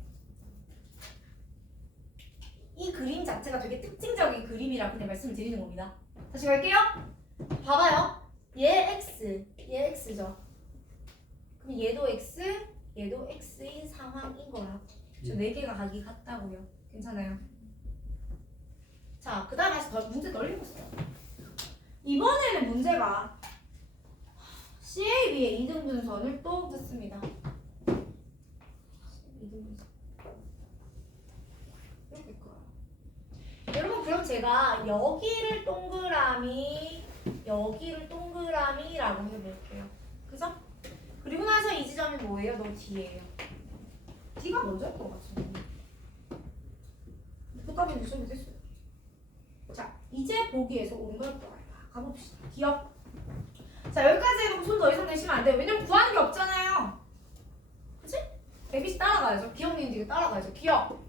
이 그림 자체가 되게 특징적인 그림이라 그냥 말씀을 드리는 겁니다. 다시 갈게요. 봐봐요. 얘 x죠. 그럼 얘도 x, 얘도 x인 상황인 거야. 저 네 개가 각이 같다고요. 괜찮아요? 자, 그 다음에 다시 문제 더 읽었어요. 이번에는 문제가 CAB의 이등분선을 또 묻습니다. 이등분선. 이렇게 있고요. 여러분 그럼 제가 여기를 동그라미라고 해볼게요. 그죠? 그리고 나서 이 지점이 뭐예요? 너 D예요. D가 먼저일 것 같은데. 똑같은 지점이 됐어요. 자, 이제 보기에서 온 걸 또 가봅시다. 기억. 자, 여기까지 해놓고 손 더 이상 내시면 안 돼요. 왜냐면 구하는 게 없잖아요. 그치? ABC 따라가야죠. 기억님 이거 따라가야죠. 기억.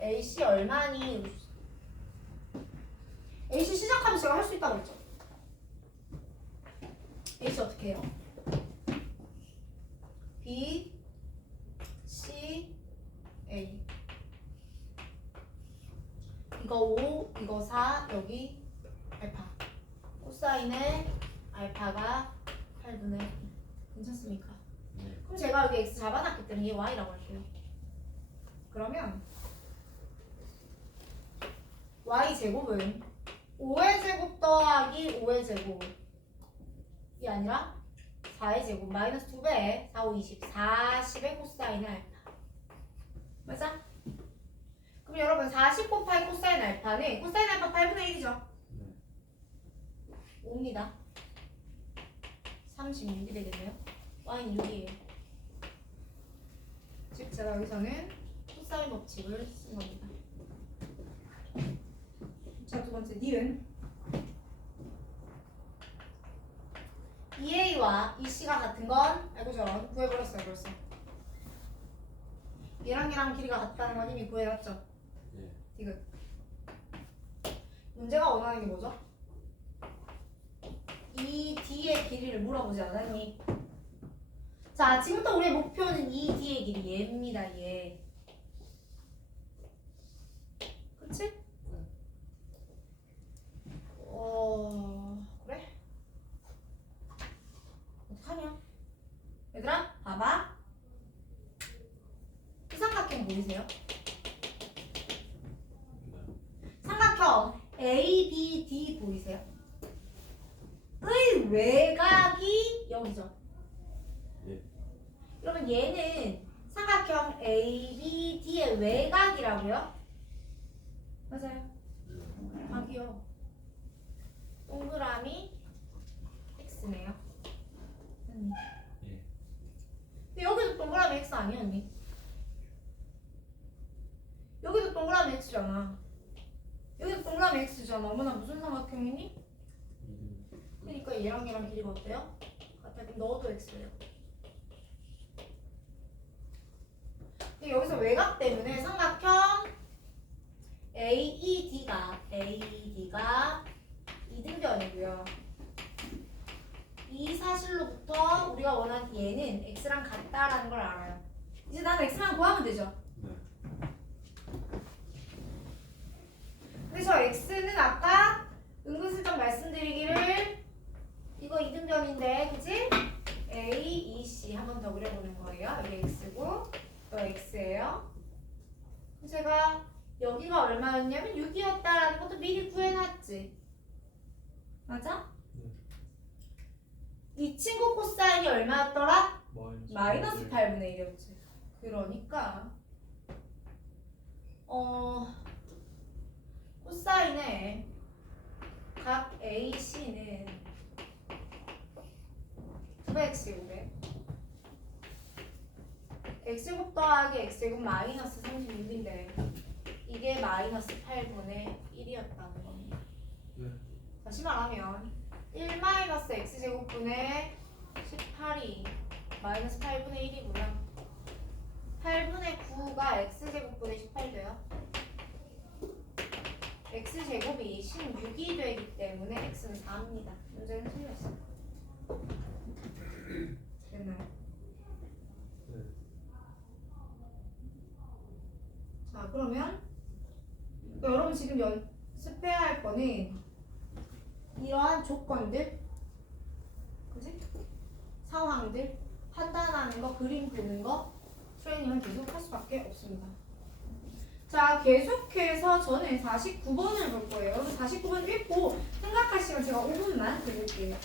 AC 얼마니? AC 시작하면 제가 할 수 있다고 했죠. AC 어떻게 해요? B, C, A. 이거 5, 이거 4, 여기 알파. 코사인의 알파가 8분의 1. 괜찮습니까? 네. 그럼 제가 여기 x 잡아놨기 때문에 얘 y라고 할게요. 그러면 y 제곱은 5의 제곱 더하기 5의 제곱 이게 아니라 4의 제곱 마이너스 2배 4, 5, 20 40의 코사인 알파 맞아? 그럼 여러분 40 곱하기 코사인 알파는 코사인 알파 8분의 1이죠? 네. 5입니다 36이 되겠네요 y는 6이에요 즉 제가 여기서는 코사인 법칙을 쓴 겁니다 자 두번째 니은 2a와 2c가 같은 건 알고 전 구해버렸어요 벌써 얘랑 길이가 같다는 건 이미 구해놨죠 예. 디귿 문제가 원하는 게 뭐죠? 이 D의 길이를 물어보지 않았니? 자 지금부터 우리의 목표는 이 D의 길이 얘입니다 얘 그치? 네. 그래? 어떡하냐? 얘들아 봐봐 이 삼각형 보이세요? 네. 삼각형 ABD 보이세요? 의 외곽이 여기죠. 예. 그러면 얘는 삼각형 ABD의 외곽이라고요? 맞아요. 각이요. 동그라미 X네요. 언니. 예. 근데 여기도 동그라미 X 아니야 언니? 여기도 동그라미 X잖아. 여기도 동그라미 X잖아. 어머나 무슨 삼각형이니? 그러니까 얘랑 길이가 어때요? 같아. 그럼 너도 X예요. 근데 여기서 외곽 때문에 삼각형 AED가 이등변이고요. 이 사실로부터 우리가 원하는 얘는 X랑 같다라는 걸 알아요. 이제 나는 X만 구하면 되죠. 네. 근데 저 X는 아까 은근슬쩍 말씀드리기를 이거 이등변인데 그치? A, E, C 한 번 더 그려보는 거예요. 여기 X고 또 X예요. 제가 여기가 얼마였냐면 6이었다라는 것도 미리 구해놨지. 맞아? 네. 이 친구 코사인이 얼마였더라? 마이너스 네. 8분의 1이었지. 그러니까 코사인의 각 AC는 9x제곱에 x제곱 더하기 x제곱 마이너스 36인데 이게 마이너스 8분의 1이었다는 겁니다. 네. 다시 말하면 1 마이너스 x제곱분의 18이 마이너스 8분의 1이고요. 8분의 9가 x제곱분의 18 돼요. x제곱이 16이 되기 때문에 x는 4입니다. 문제는 틀렸어요. 됐나요? 네. 자 그러면 여러분 지금 연습해야 할 거는 이러한 조건들 그지? 상황들 판단하는 거 그림 보는 거 트레이닝을 계속 할 수밖에 없습니다. 자 계속해서 저는 49번을 볼 거예요. 여러분 49번 읽고 생각하시면 제가 5분만 드릴게요.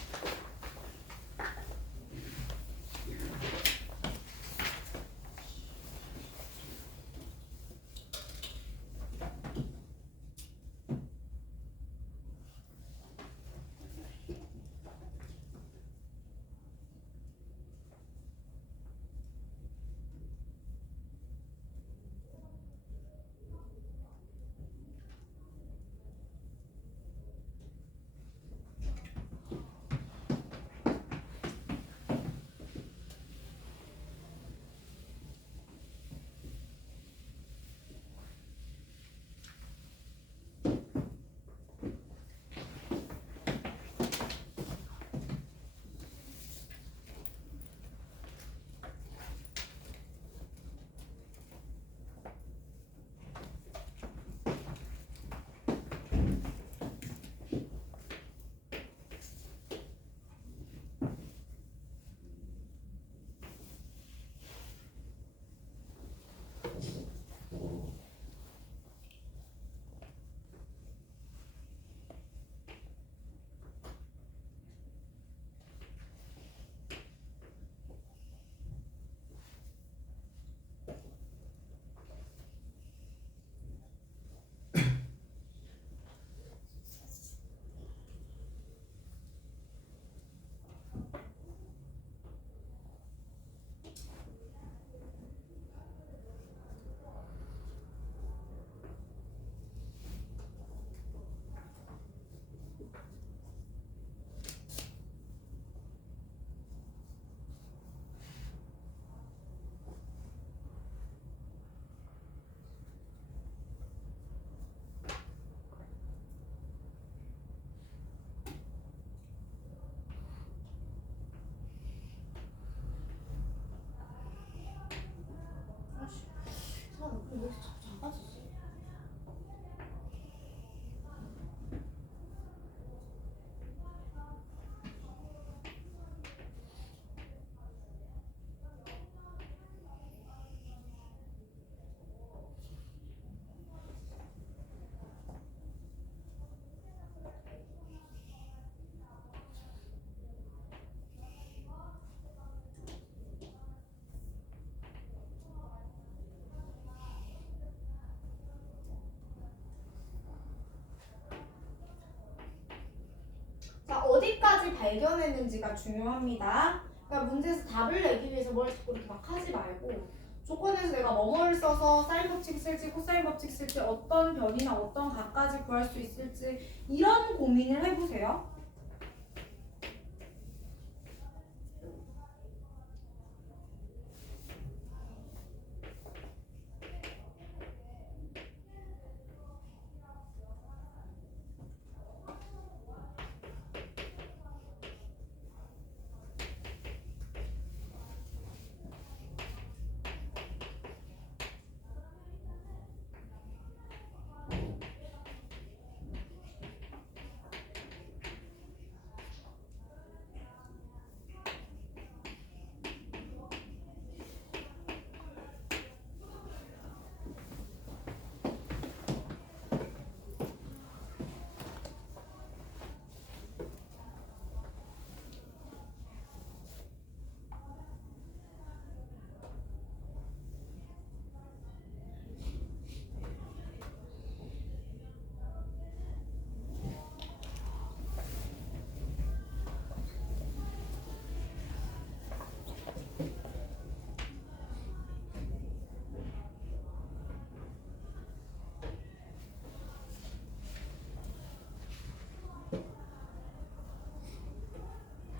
발견했는지가 중요합니다. 그러니까 문제에서 답을 내기 위해서 뭘 자꾸 이렇게 막 하지 말고 조건에서 내가 뭐뭐를 써서 사인 법칙 쓸지 코사인 법칙 쓸지 어떤 변이나 어떤 값까지 구할 수 있을지 이런 고민을 해보세요.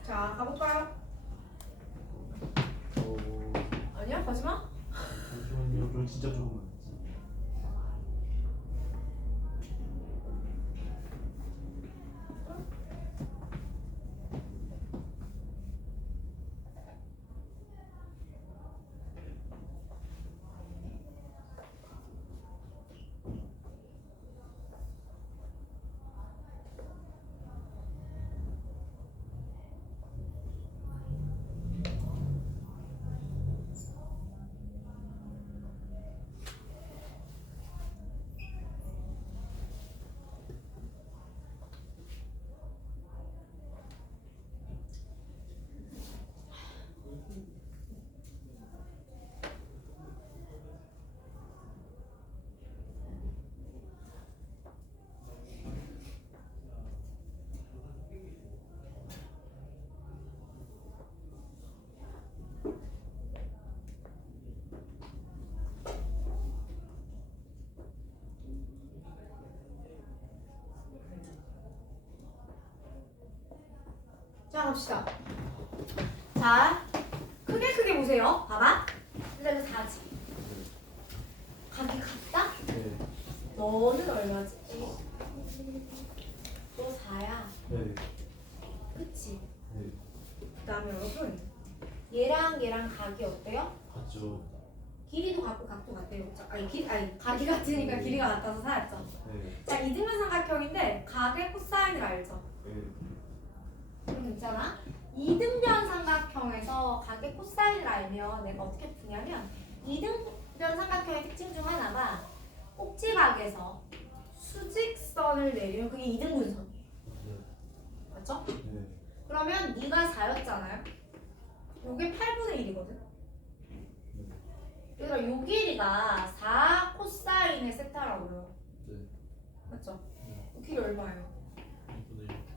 자, 가볼까요? 아니야, 가지마. 잠시만요. 저 진짜 조금만. 자, 갑시다. 자, 크게 보세요. 봐봐. 일단은 4지. 각이 같다? 네. 너는 얼마지? 너 4야. 네. 그치? 네. 그 다음에 여러분, 얘랑 각이 어때요? 같죠. 길이도 같고 각도 같아요. 각이 같으니까 길이가 같아서 4였죠. 네. 자, 이등변 삼각형인데 각의 코사인을 알죠? 네. 그럼 괜찮아? 이등변 삼각형에서 각의 코사인을 알면 내가 어떻게 푸냐면 이등변 삼각형의 특징 중 하나가 꼭지각에서 수직선을 내리면 그게 이등분선. 네. 맞죠? 네. 그러면 네가 4였잖아요. 요게 8분의 1이거든. 그래서 요 길이가 4 코사인의 세타라고요. 네. 맞죠? 네. 요 길이 얼마예요? 2분의 1.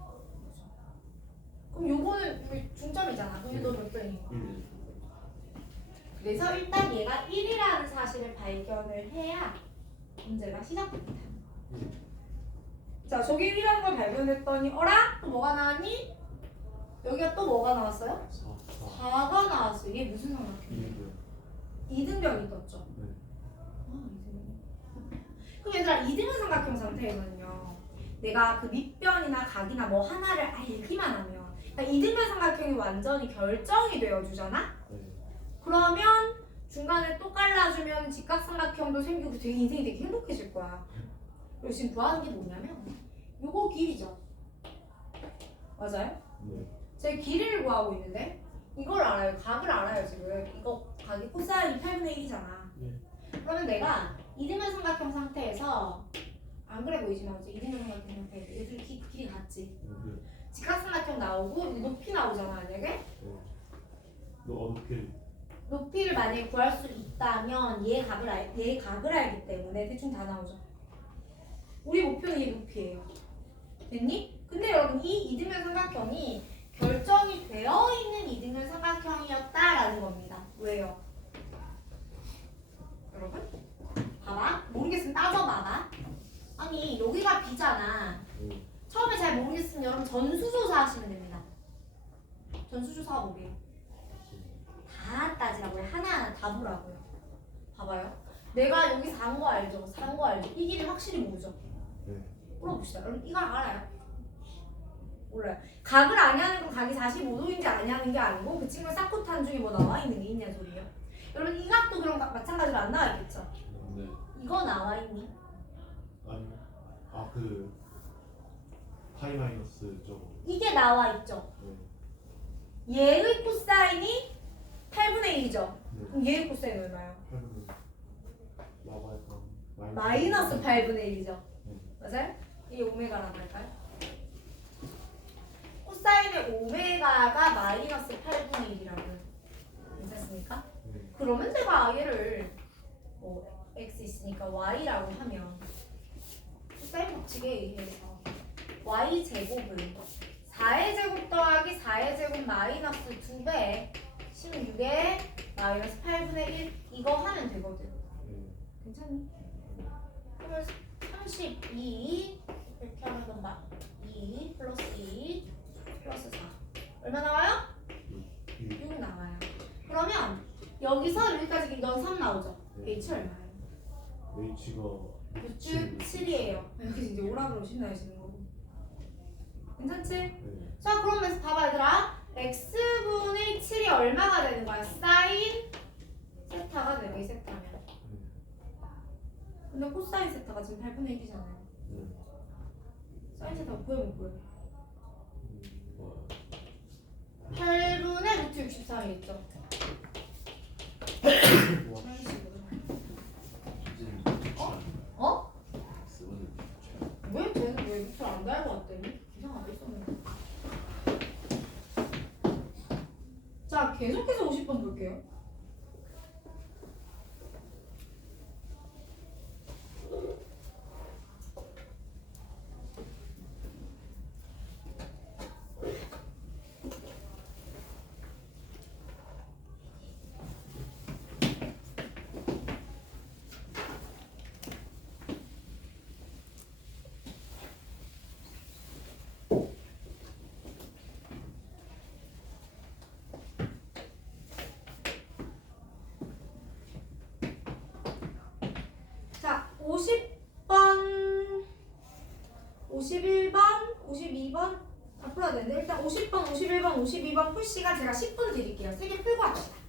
그럼 요거는 중점이잖아. 그럼 너 몇 분이야? 1. 그래서 일단 얘가 1이라는 사실을 발견을 해야 문제가 시작됩니다. 자, 저기 1이라는 걸 발견했더니 어라? 또 뭐가 나왔니? 여기가 또 뭐가 나왔어요? 4. 4가 나왔어. 이게 무슨 삼각형이야? 2. 이등변이 떴죠. 네. 그럼 얘들아, 이등변 삼각형 상태에서는요, 내가 그 밑변이나 각이나 뭐 하나를 알기만 하면, 그러니까 이등변 삼각형이 완전히 결정이 되어주잖아? 네. 그러면 중간에 또 깔라주면 직각삼각형도 생기고 되게 인생이 되게 행복해질 거야. 그리고 지금 구하는 게 뭐냐면 요거 길이죠. 맞아요? 네. 제 길이를 구하고 있는데 이걸 알아요. 각을 알아요 지금. 이거 각이 코사인 8분의 1이잖아. 네. 그러면 내가 이등변 삼각형 상태에서 안 그래 보이지만 어째 이등변 삼각형 상태에서 얘들 길이 같지. 네. 직각삼각형 나오고 높이 나오잖아 만약에. 네. 너 어떻게? 높이를 만약에 구할 수 있다면 얘 각을 알기 때문에 대충 다 나오죠. 우리 목표는 이 높이예요. 됐니? 근데 여러분 이 이등변 삼각형이 결정이 되어 있는 이등변 삼각형이었다라는 겁니다. 왜요? 여러분? 봐봐. 모르겠으면 따져봐봐. 아니 여기가 B잖아. 처음에 잘 모르겠으면 여러분 전수조사 하시면 됩니다. 전수조사가 뭐게요? 다 따지라고요. 하나하나 다 보라고요. 봐봐요. 내가 여기 4인 거 알죠? 4인 거 알죠? 이 길이 확실히 모르죠? 네. 물어봅시다. 여러분 이걸 알아요? 몰라요. 각을 아냐는 건 각이 45도인지 아냐는 게 아니고 그 친구가 쌍코탄 중에 뭐 나와 있는 게 있냐 소리예요. 여러분 이 각도 그럼 마찬가지로 안 나와 있겠죠? 네. 이거 나와 있니? 아니요. 그 파이 마이너스 저거. 이게 나와 있죠? 네. 얘의 코사인이 8분의 1이죠? 네. 그럼 얘의 코사인 얼마예요? 8분의 라고 할까? 마이너스 8분의 1이죠? 네. 맞아요? 이게 오메가라고 할까요? 코사인의 오메가가 마이너스 8분의 1이라고요. 괜찮습니까? 네. 그러면 내가 얘를 뭐 x 있으니까 y라고 하면 코사인 법칙에 의해서 y 제곱은 4의 제곱 더하기 4의 제곱 마이너스 2배 16에 마이너스 8분의 1 이거 하면 되거든. 네. 괜찮니? 그러면 32 이렇게 하면 2 플러스 2 플러스 4 얼마 나와요? 6 나와요. 그러면 여기서 여기까지 넌 3 나오죠? 네. H 얼마예요? H가 6주 7이에요. 여기 이제 오락으로 신나요 지는 거고. 괜찮지? 네. 자 그러면서 봐봐 얘들아. x분의 7이 얼마가 되는 거야? 사인 세타가 되는 거야 이 세타면. 근데 코사인 세타가 지금 8분의 1이잖아요. 네. 사인 세타 보여면 보여. 뭐야? 8분의 루트 63이겠죠? 와. 이런 식으로. 어? 어? 쓰는 왜 쟤는 왜 루트를 안 달고 왔대니? 이상하게 썼는데. 자 계속해서 50번 볼게요. 자, 50번, 51번, 52번 다 풀어야 되는데 일단 50번, 51번, 52번 풀 시간 제가 10분 드릴게요. 3개 풀고 합시다.